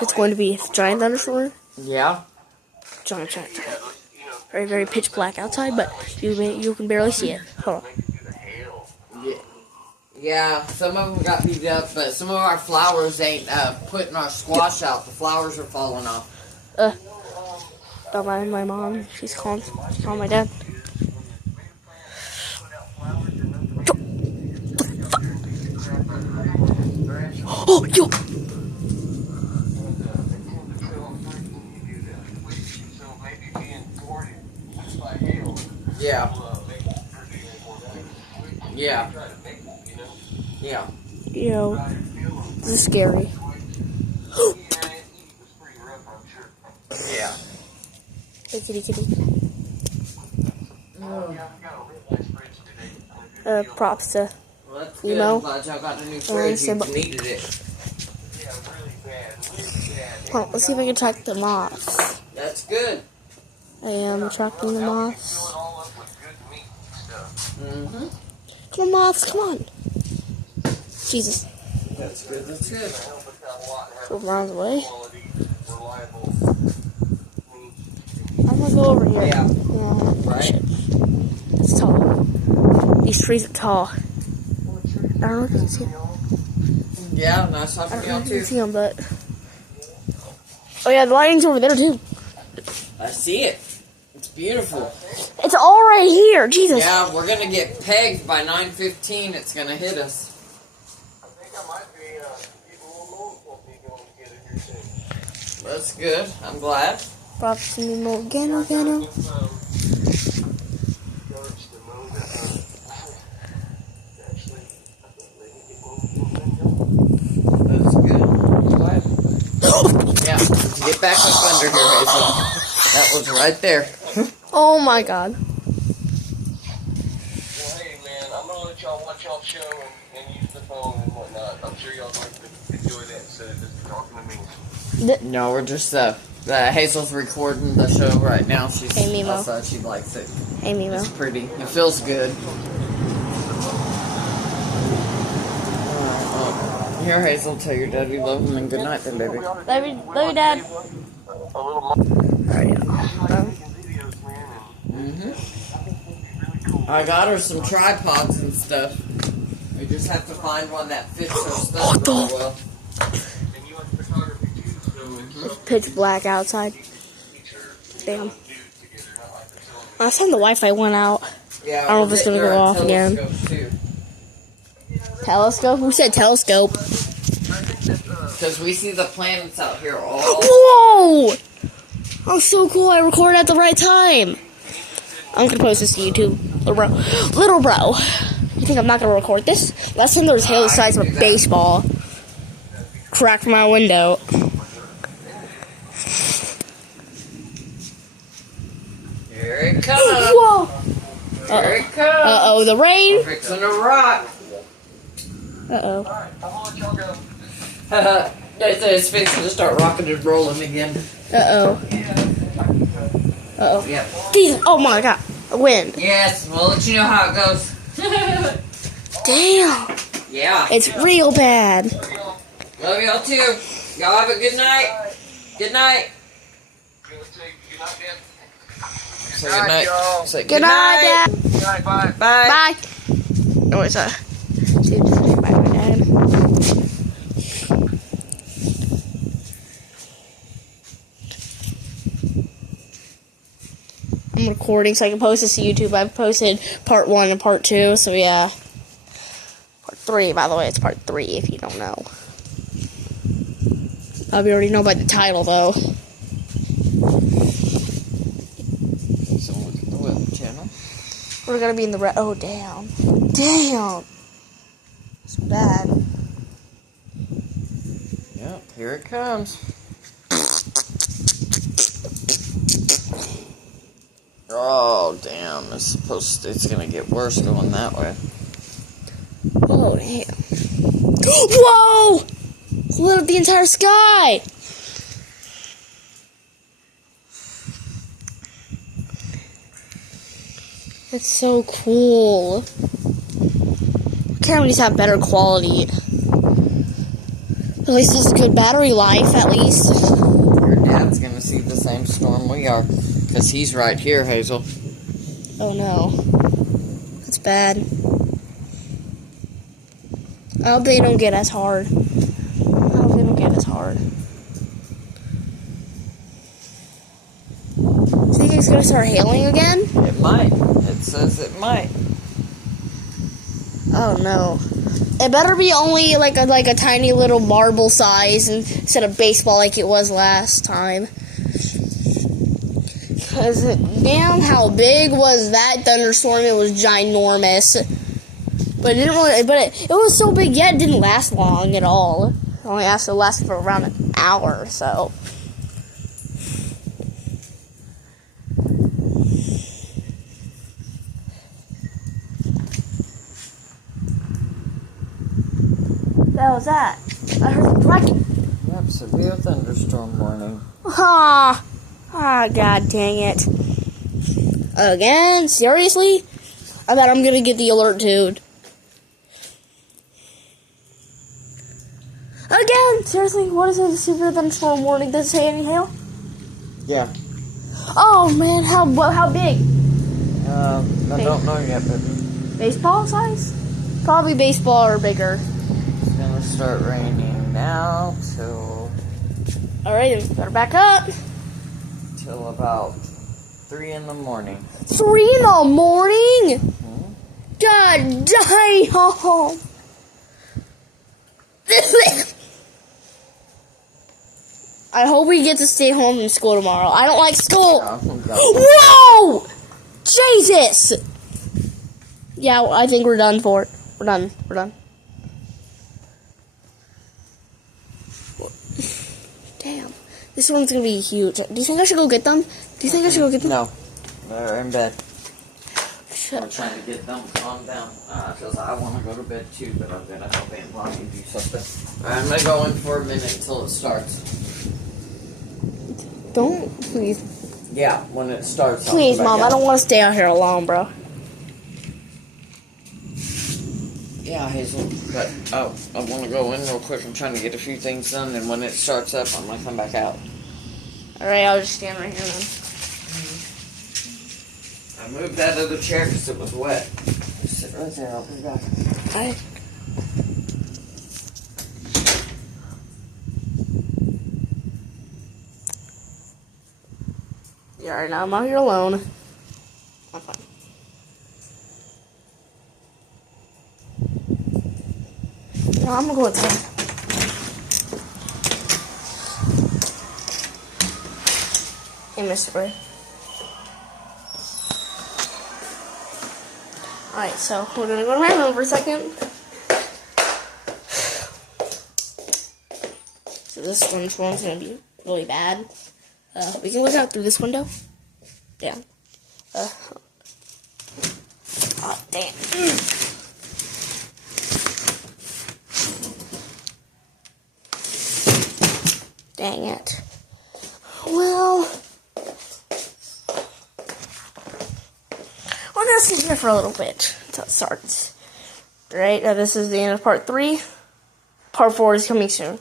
It's going to be a giant thunderstorm. Yeah. Giant. Very, very pitch black outside, but you can barely see it. Hold on. Yeah, some of them got beat up, but some of our flowers ain't putting our squash out. The flowers are falling off. About my mom. She's calling my dad. Oh, yo! Yeah. Yeah. Yeah. Yo, this is scary. Yeah. Hey, kitty. Props to Well, that's good. Emo. I'm glad y'all got a new fridge. You needed it. Hold on, let's see if I can track the moths. That's good. I am tracking the moths. Mm-hmm. Come on, moths, come on. Jesus. That's good. 12 miles away. I'm gonna go over here. Yeah. Right. Shit. It's tall. These trees are tall. I don't know if you can see them. Yeah, nice talking to y'all You too. can see them, but... Oh yeah, the lighting's over there too. I see it. It's beautiful. It's all right here, Jesus. Yeah, we're gonna get pegged by 9:15. It's gonna hit us. That's good. I'm glad. Props to me, Morgano. That's good. I'm glad. Yeah, get back up under here, Hazel. That was right there. Oh my God. Well, hey man, I'm gonna let y'all watch y'all show and use the phone and whatnot. I'm sure y'all like to enjoy that instead of just talking to me. No, we're just Hazel's recording the show right now. She's Hey, Mimo. outside. She likes it. Hey, Mimo. It's pretty. It feels good. Here, Hazel, tell your dad you love him and good night then, baby. Love you, Dad. I got her some tripods and stuff. We just have to find one that fits her stuff really well. Pitch black outside. Damn. Last time the Wi-Fi went out. Yeah, I don't know if it's gonna go off again. Too. Telescope? Who said telescope? Because we see the planets out here all. Whoa! Oh, so cool. I recorded at the right time. I'm gonna post this to YouTube. Little bro. You think I'm not gonna record this? Last time there was hail the size of a baseball. Cracked my window. Here it comes. Whoa! Here it comes. Uh-oh, the rain. Fixing to rock. Uh-oh. It's fixing to start rocking and rolling again. Uh-oh. Uh-oh. Yep. Jesus. Oh my God. A wind. Yes, we'll let you know how it goes. Damn. Yeah. It's real bad. Love y'all too. Y'all have a good night. Good night. Say good night. Say Good night, Dad. Good night, bye. Bye. Bye. Oh, it's dude, bye, my dad. I'm recording so I can post this to YouTube. I've posted part 1 and part 2, so yeah. Part 3, by the way, it's part 3 if you don't know. You already know by the title, though. So look at the Weather Channel. We're gonna be in the red. Oh, damn. Damn. It's bad. Yep, here it comes. Oh, damn. It's gonna get worse going that way. Oh, damn. Whoa! It's lit up the entire sky! That's so cool. Cameras have better quality. At least it's good battery life, at least. Your dad's gonna see the same storm we are. Because he's right here, Hazel. Oh no. That's bad. I hope they don't get as hard. Think it's gonna start hailing again? It might. It says it might. Oh no. It better be only like a tiny little marble size instead of baseball like it was last time. Cause damn, how big was that thunderstorm? It was ginormous. But it didn't really. It was so big yet it didn't last long at all. It only lasted for around an hour or so. What was that? I heard the bracket. Yep, severe thunderstorm warning. Ah, god dang it. Again? Seriously? I bet I'm gonna get the alert, dude. Again? Seriously? What is a severe thunderstorm warning? Does it say any hail? Yeah. Oh man, how big? I don't know yet, but Baseball size? Probably baseball or bigger. it's gonna start raining now till Alright, better back up. about 3 in the morning. 3 in the morning? Hmm? God damn! I hope we get to stay home from school tomorrow. I don't like school. Whoa! Jesus! Yeah, I think we're done for it. We're done. Damn. This one's gonna be huge. Do you think I should go get them? No. They're in bed. Shut I'm trying to get them calmed down. Because I want to go to bed too, but I'm going to help Aunt Bonnie do something. I'm going to go in for a minute until it starts. Don't, please. Yeah, when it starts. Please, Mom, I don't want to stay out here alone, bro. Yeah, Hazel. But I want to go in real quick. I'm trying to get a few things done, and when it starts up, I'm going to come back out. Alright, I'll just stand right here then. I moved out of the chair because it was wet. Just sit right there. I'll be back. Alright. Yeah, right now I'm out here alone. I'm fine. No, I'm gonna go inside. Hey, Mr. Bird. Alright, so we're gonna go to my room for a second. So this one's gonna be really bad. We can look out through this window. Yeah. Oh, damn. Dang it. Well, we're gonna sit here for a little bit until it starts. Right, this is the end of part 3. Part 4 is coming soon.